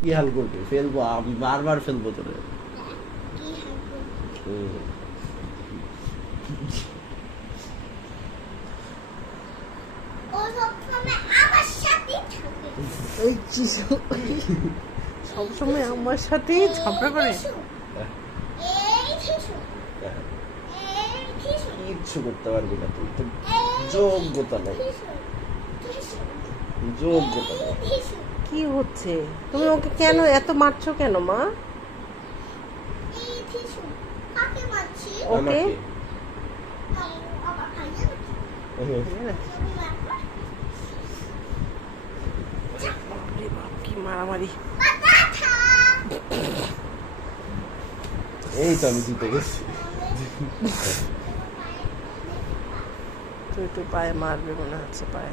কি হাল করবি ফেলব আমি বারবার ফেলব তোরে। সবসময় আমার সাথেই ঝগড়া করে? কিচ্ছু করতে পারবি না তুই তো যোগ্যতা নেই। নেই কি হচ্ছে? তুমি ওকে কেন এত মারছো কেন মা? ওকে। মারামারি। এই তো আমি জিতে গেছি। তুই একটু পায়ে মারবে মনে হচ্ছে পায়ে।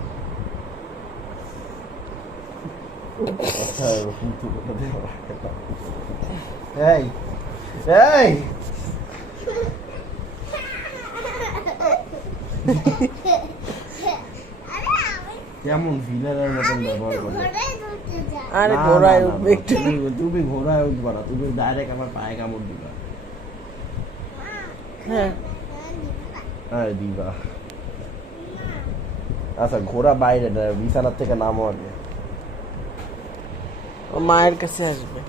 আচ্ছা এরকম তুলে দেওয়া লাগে না। এই এই আরে আমি কেমন ভিলেনের মতন ব্যবহার করে ঘরে ধরতে যাই আরে না, ঘোড়ায় না, না, উঠবে না, একটু তুমি- তুমি ঘোড়ায় উঠবা না তুমি ডাইরেক্ট আমার পায়ে কামড় দিবা হ্যাঁ হ্যাঁ দিবা আচ্ছা ঘোড়া বাইরে না বিছানার থেকে নামো আগে ও মায়ের কাছে আসবে।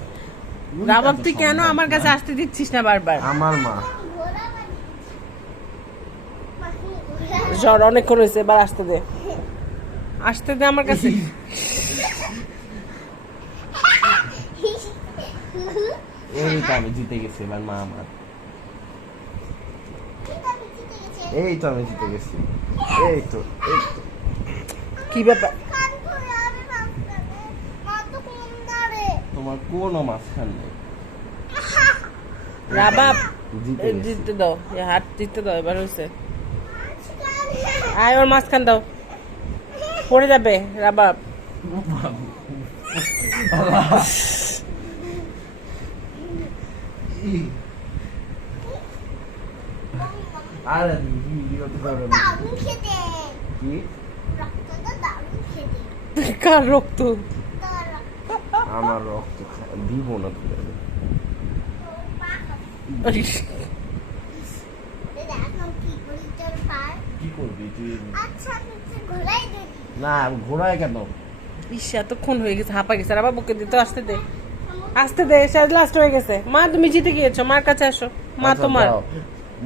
রাবাব তুই কেন আমার কাছে আসতে দিচ্ছিস না বারবার? আমার মা। জ্বর অনেকক্ষণ হয়েছে এবার আসতে দে। আসতে দে আমার কাছে। এই তো আমি জিতে গেছি এবার মা আমার। এই তো আমি জিতে গেছি। এই তো এই তো। কি ব্যাপার কান ধরে আমি মাঝখানে মা তো কম দাঁড়ে তোমার কোনো মাঝখান নেই। রাবাব। জিততে দাও হাত জিততে দাও এবার হয়েছে আয় ওর মাঝখান দাও। পড়ে যাবে রাবাব আরে কার রক্ত? আমার রক্ত দিব না তুমি পা খাবে দেখো কি করি তোর পার কি করবি তুই? আচ্ছা তো না ঘোড়ায় কেন? ইস এতক্ষণ হয়ে গেছে হাঁপা গেছে। রাবাব ওকে দিতে আসতে দে। আসতে দে শেষ লাস্ট হয়ে গেছে। মা তুমি জিতে গিয়েছো মার কাছে আসো। মা আচ্ছা, তোমার।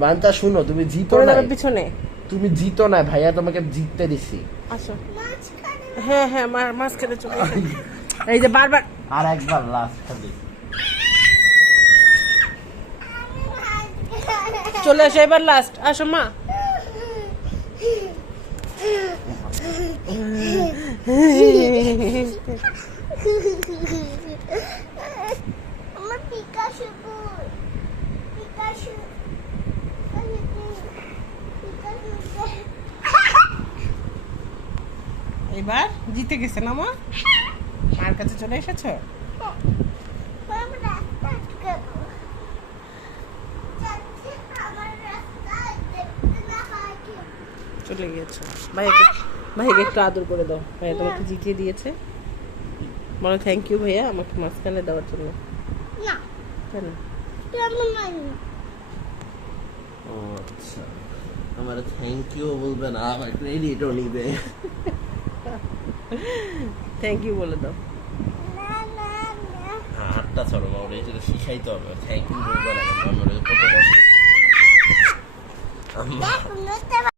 বান্তা শুনো তুমি জিতো না পিছনে। তুমি জিতো না ভাইয়া তোমাকে জিততে দিছি। আসো। হ্যাঁ হ্যাঁ মার মাঝখানে চলে এই যে বারবার আর একবার লাস্ট খালি আমি মাঝখানে চলে আসো এবার লাস্ট আসো মা। আমার পিকাশু পিকাশু এবার জিতে গেছে না মা? মার কাছে চলে এসেছ? চলে গিয়েছো। ভাইয়াকে ভাইকে একটু আদর করে দাও। ভাইয়া তোমাকে জিতিয়ে দিয়েছে। বলো থ্যাংক ইউ ভাইয়া আমাকে মাঝখানে দেওয়ার জন্য। কেন? ও আচ্ছা। আমার থ্যাংক ইউ বলবে না আমার ক্রেডিটও নিবে। থ্যাংক ইউ বলে দাও। হ্যাঁ হাতটা ছাড়ো মা ওটা এটা শিখাইতে হবে। থ্যাংক ইউ বলবে না আমার কত কষ্ট